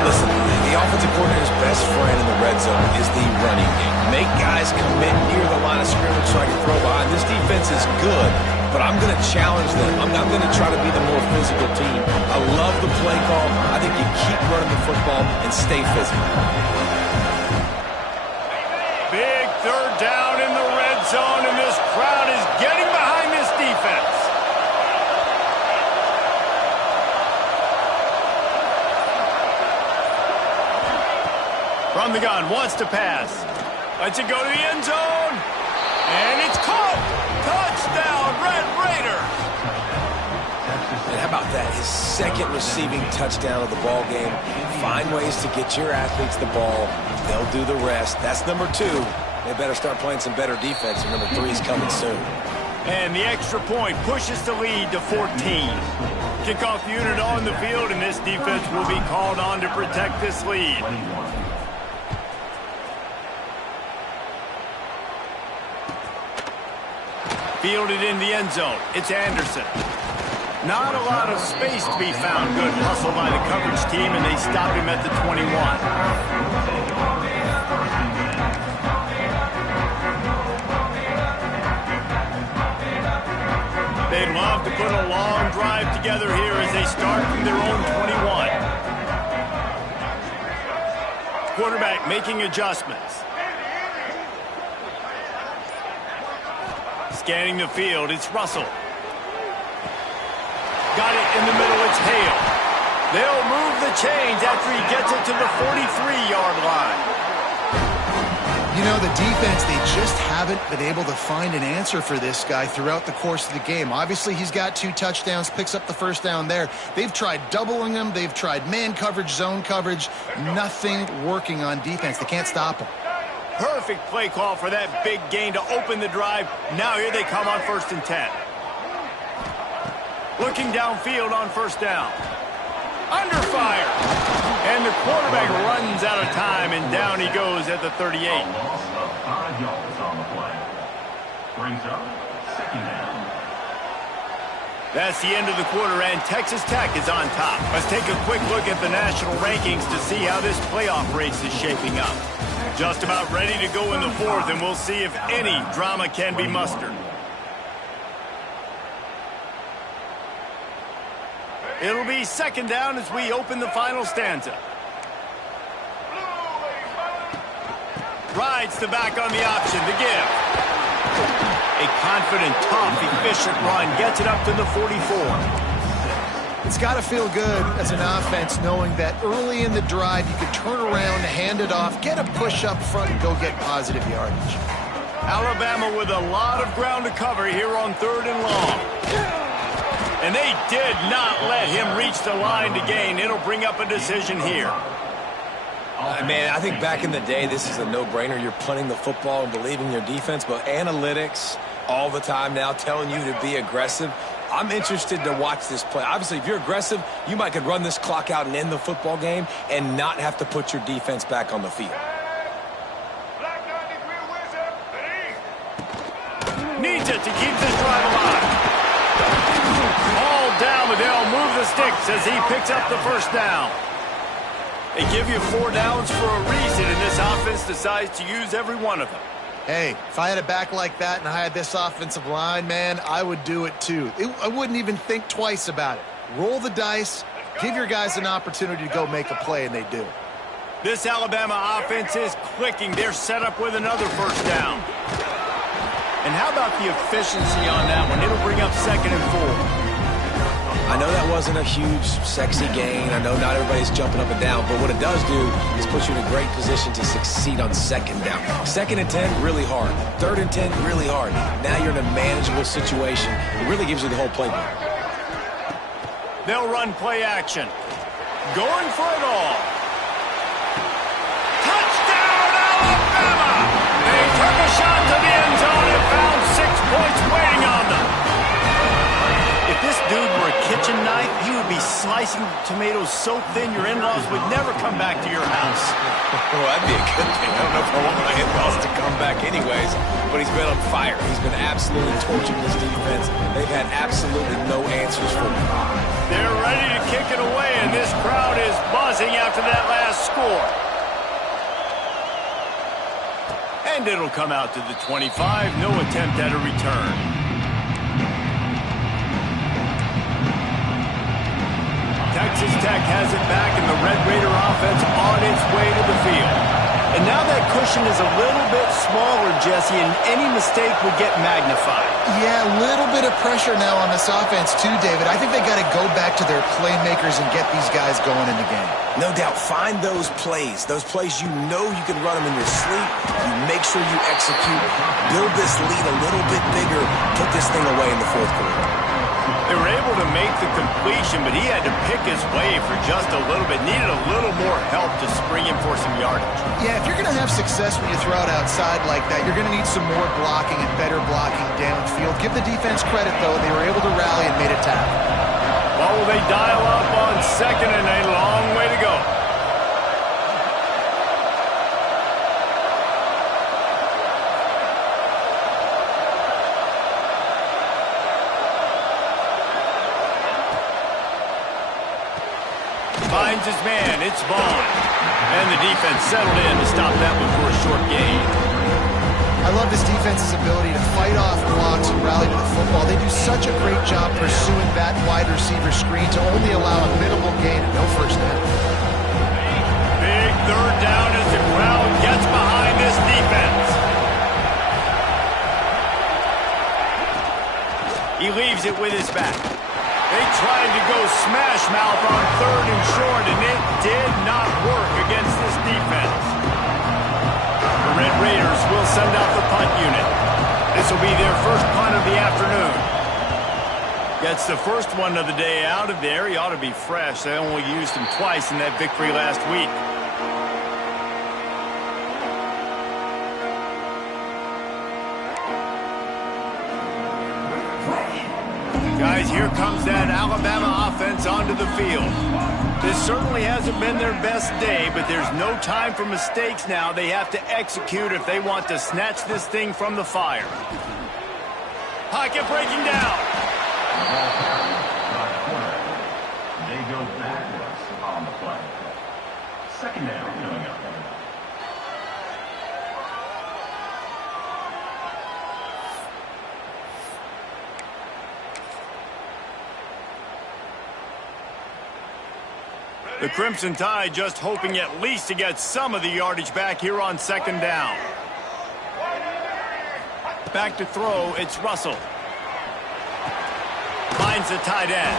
Listen, the offensive coordinator's best friend in the red zone is the running game. Make guys commit near the line of scrimmage so I can throw behind. This defense is good, but I'm going to challenge them. I'm going to try to be the more physical team. I love the play call. I think you keep running the football and stay physical. Big third down in the red zone, and this crowd is getting behind this defense. From the gun, wants to pass. Lets it go to the end zone. And it's caught. Touchdown, Red Raiders. And how about that? His second receiving touchdown of the ball game. Find ways to get your athletes the ball. They'll do the rest. That's number 2. They better start playing some better defense, and number 3 is coming soon. And the extra point pushes the lead to 14. Kickoff unit on the field, and this defense will be called on to protect this lead. Fielded in the end zone. It's Anderson. Not a lot of space to be found. Good hustle by the coverage team, and they stop him at the 21. They'd love to put a long drive together here as they start from their own 21. Quarterback making adjustments. Scanning the field, it's Russell. Got it in the middle, it's Hale. They'll move the chains after he gets it to the 43-yard line. You know, the defense, they just haven't been able to find an answer for this guy throughout the course of the game. Obviously, he's got 2 touchdowns, picks up the first down there. They've tried doubling him. They've tried man coverage, zone coverage. Nothing working on defense. They can't stop him. Perfect play call for that big gain to open the drive. Now here they come on 1st and 10. Looking downfield on first down. Under fire. And the quarterback runs out of time, and down he goes at the 38. That's the end of the quarter, and Texas Tech is on top. Let's take a quick look at the national rankings to see how this playoff race is shaping up. Just about ready to go in the 4th, and we'll see if any drama can be mustered. It'll be second down as we open the final stanza. Rides the back on the option to give. A confident, tough, efficient run gets it up to the 44. It's got to feel good as an offense knowing that early in the drive you can turn around, hand it off, get a push up front, and go get positive yardage. Alabama with a lot of ground to cover here on 3rd and long. And they did not let him reach the line to gain. It'll bring up a decision here. Man, I think back in the day, this is a no-brainer. You're punting the football and believing your defense, but analytics all the time now telling you to be aggressive. I'm interested to watch this play. Obviously, if you're aggressive, you might could run this clock out and end the football game and not have to put your defense back on the field. Needs it to keep this drive alive. All down, but they'll move the sticks as he picks up the first down. They give you 4 downs for a reason, and this offense decides to use every one of them. Hey, if I had a back like that and I had this offensive line, man, I would do it too. I wouldn't even think twice about it. Roll the dice, give your guys an opportunity to go make a play, and they do. This Alabama offense is clicking. They're set up with another first down. And how about the efficiency on that one? It'll bring up 2nd and 4. I know that wasn't a huge, sexy gain. I know not everybody's jumping up and down, but what it does do is put you in a great position to succeed on 2nd down. 2nd and 10, really hard. 3rd and 10, really hard. Now you're in a manageable situation. It really gives you the whole playbook. They'll run play action. Going for it all. Touchdown, Alabama! They took a shot to the end zone and found 6 points waiting on them. If this dude were a kitchen knife, he would be slicing tomatoes so thin your in-laws would never come back to your house. Well, that'd be a good thing. I don't know if I want my in-laws to come back anyways, but he's been on fire. He's been absolutely torching this defense. They've had absolutely no answers for him. They're ready to kick it away, and this crowd is buzzing after that last score. And it'll come out to the 25. No attempt at a return. Texas Tech has it back, and the Red Raider offense on its way to the field. And now that cushion is a little bit smaller, Jesse, and any mistake would get magnified. Yeah, a little bit of pressure now on this offense too, David. I think they got to go back to their playmakers and get these guys going in the game. No doubt. Find those plays you know you can run them in your sleep. You make sure you execute. Build this lead a little bit bigger. Put this thing away in the 4th quarter. They were able to make the completion, but he had to pick his way for just a little bit. Needed a little more help to spring him for some yardage. Yeah, if you're going to have success when you throw it outside like that, you're going to need some more blocking and better blocking downfield. Give the defense credit, though. They were able to rally and made a tackle. Well, will they dial up on 2nd and a long way to go? Finds his man, it's Vaughn. And the defense settled in to stop that one for a short gain. I love this defense's ability to fight off blocks and rally to the football. They do such a great job pursuing that wide receiver screen to only allow a minimal gain and no first down. Big 3rd down as the crowd gets behind this defense. He leaves it with his back. They tried to go smash mouth on 3rd and short, and it did not work against this defense. The Red Raiders will send out the punt unit. This will be their first punt of the afternoon. Gets the first one of the day out of there. He ought to be fresh. They only used him twice in that victory last week. Guys, here comes that Alabama offense onto the field. This certainly hasn't been their best day, but there's no time for mistakes now. They have to execute if they want to snatch this thing from the fire. Pocket breaking down. They go backwards on the play. 2nd down coming up. The Crimson Tide just hoping at least to get some of the yardage back here on 2nd down. Back to throw, it's Russell. Finds the tight end.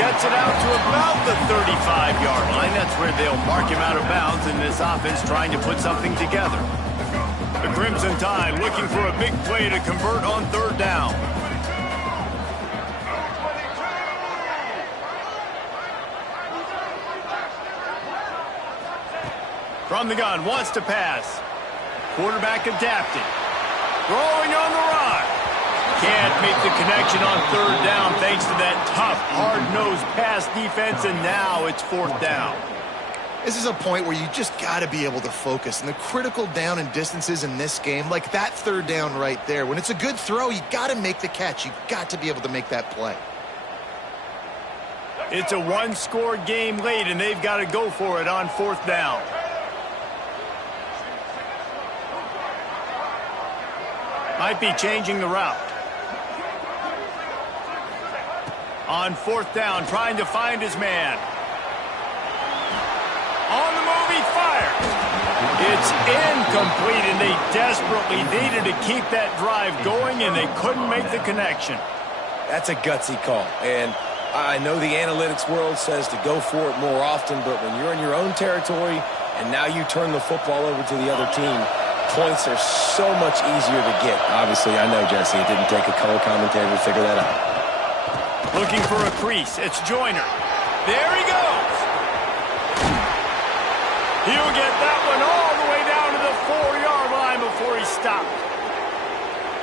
Gets it out to about the 35-yard line. That's where they'll mark him out of bounds in this offense trying to put something together. The Crimson Tide looking for a big play to convert on 3rd down. From the gun, wants to pass. Quarterback adapted. Throwing on the run. Can't make the connection on 3rd down thanks to that tough, hard-nosed pass defense, and now it's 4th down. This is a point where you just got to be able to focus. And the critical down and distances in this game, like that 3rd down right there, when it's a good throw, you got to make the catch. You got to be able to make that play. It's a one-score game late, and they've got to go for it on 4th down. Might be changing the route. On 4th down, trying to find his man. On the move, he fires. It's incomplete, and they desperately needed to keep that drive going, and they couldn't make the connection. That's a gutsy call, and I know the analytics world says to go for it more often, but when you're in your own territory and now you turn the football over to the other team, points are so much easier to get. Obviously, I know, Jesse, it didn't take a color commentator to figure that out. Looking for a crease. It's Joyner. There he goes. He'll get that one all the way down to the 4-yard line before he stopped.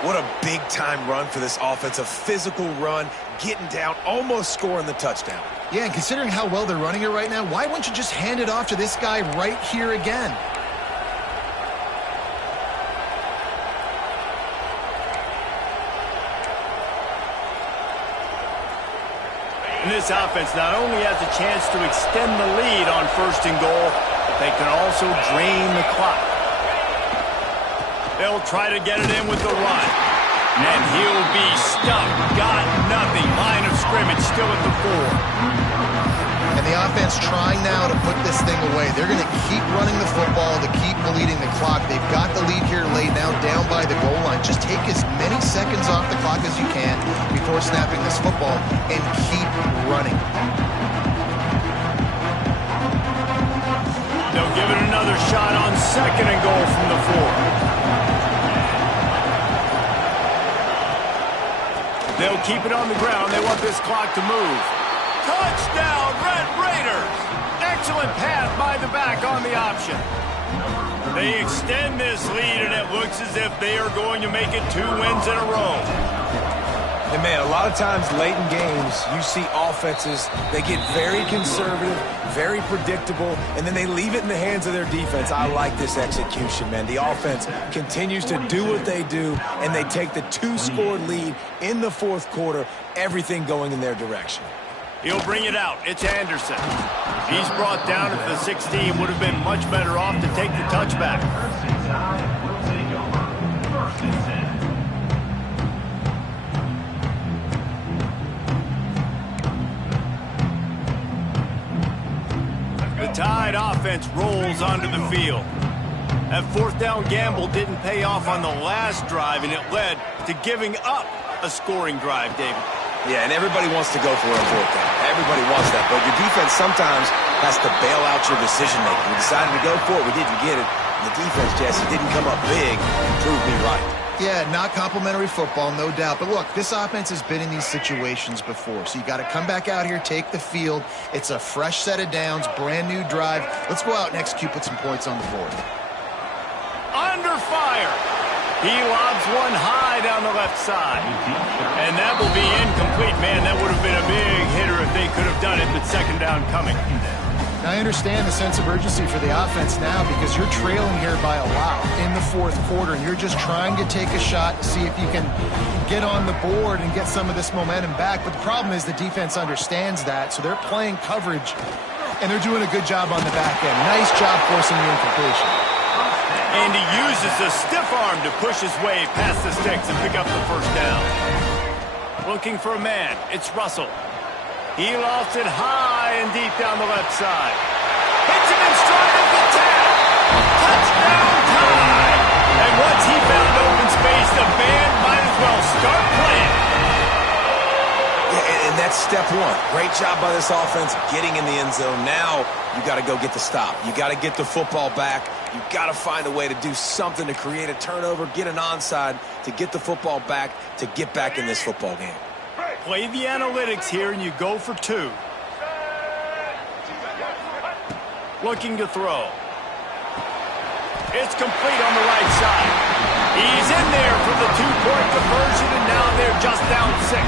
What a big-time run for this offense. A physical run, getting down, almost scoring the touchdown. Yeah, and considering how well they're running it right now, why wouldn't you just hand it off to this guy right here again? And this offense not only has a chance to extend the lead on 1st and goal, but they can also drain the clock. They'll try to get it in with the run. And he'll be stuck. Got nothing. Line of scrimmage still at the 4. And the offense trying now to put this thing away. They're going to keep running the football to keep bleeding the clock. They've got the lead here laid now down by the goal line. Just take as many seconds off the clock as you can before snapping this football and keep running. They'll give it another shot on 2nd and goal from the 4. They'll keep it on the ground. They want this clock to move. Touchdown, Red Raiders! Excellent pass by the back on the option. They extend this lead, and it looks as if they are going to make it 2 wins in a row. And, man, a lot of times late in games, you see offenses, they get very conservative, very predictable, and then they leave it in the hands of their defense. I like this execution, man. The offense continues to do what they do, and they take the 2-score lead in the 4th quarter, everything going in their direction. He'll bring it out. It's Anderson. He's brought down at the 16. Would have been much better off to take the touchback. The Tide offense rolls onto the field. That 4th down gamble didn't pay off on the last drive, and it led to giving up a scoring drive, David. Yeah, and everybody wants to go for it on 4th down. Everybody wants that, but your defense sometimes has to bail out your decision-making. We decided to go for it. We didn't get it. And the defense, Jesse, didn't come up big and prove me right. Yeah, not complimentary football, no doubt. But look, this offense has been in these situations before. So you got to come back out here, take the field. It's a fresh set of downs, brand new drive. Let's go out and execute, put some points on the board. Under fire. He lobs one high down the left side. And that will be incomplete. Man, that would have been a big hitter if they could have done it, but 2nd down coming. Now, I understand the sense of urgency for the offense now because you're trailing here by a lot in the 4th quarter, and you're just trying to take a shot to see if you can get on the board and get some of this momentum back. But the problem is the defense understands that, so they're playing coverage, and they're doing a good job on the back end. Nice job forcing the incompletion. And he uses a stiff arm to push his way past the sticks and pick up the 1st down. Looking for a man. It's Russell. He lofts it high and deep down the left side. Hits him in stride at the 10. Touchdown Tide! And once he found open space, the band might as well start playing. Yeah, and that's step 1. Great job by this offense getting in the end zone. Now you got to go get the stop. You got to get the football back. You got to find a way to do something to create a turnover, get an onside, to get the football back, to get back in this football game. Play the analytics here, and you go for 2. Looking to throw. It's complete on the right side. He's in there for the 2-point conversion, and now they're just down 6.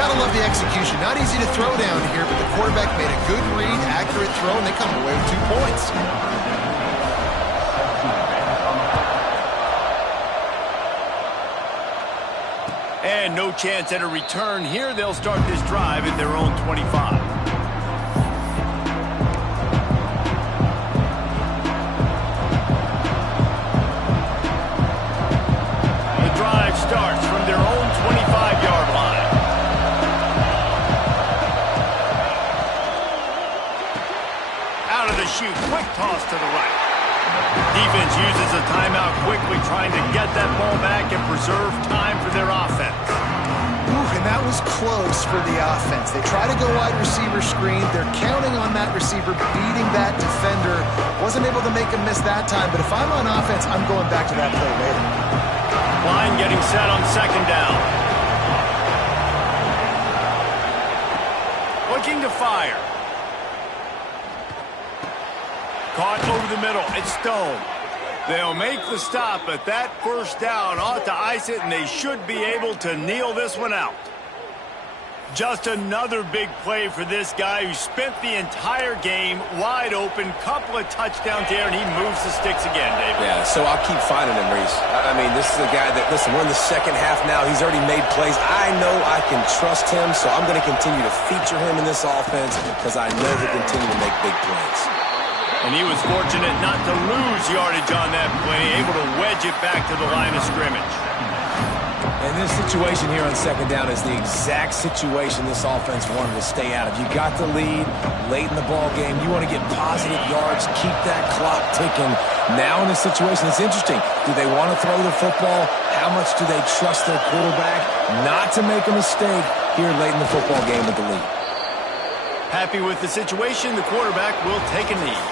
Gotta love the execution. Not easy to throw down here, but the quarterback made a good read, accurate throw, and they come away with 2 points. And no chance at a return here. They'll start this drive at their own 25. The toss to the right. Defense uses a timeout quickly, trying to get that ball back and preserve time for their offense. And that was close for the offense. They try to go wide receiver screen. They're counting on that receiver beating that defender. Wasn't able to make him miss that time, but if I'm on offense, I'm going back to that play later. Line getting set on second down. Looking to fire. Caught over the middle. It's Stone. They'll make the stop, but that first down ought to ice it, and they should be able to kneel this one out. Just another big play for this guy who spent the entire game wide open, couple of touchdowns there, and he moves the sticks again, David. Yeah, so I'll keep finding him, Reese. I mean, this is a guy that, listen, we're in the second half now. He's already made plays. I know I can trust him, so I'm going to continue to feature him in this offense because I know he'll continue to make big plays. And he was fortunate not to lose yardage on that play, able to wedge it back to the line of scrimmage. And this situation here on second down is the exact situation this offense wanted to stay out of. You got the lead late in the ball game. You want to get positive yards, keep that clock ticking. Now in this situation, it's interesting. Do they want to throw the football? How much do they trust their quarterback not to make a mistake here late in the football game with the lead? Happy with the situation, the quarterback will take a knee.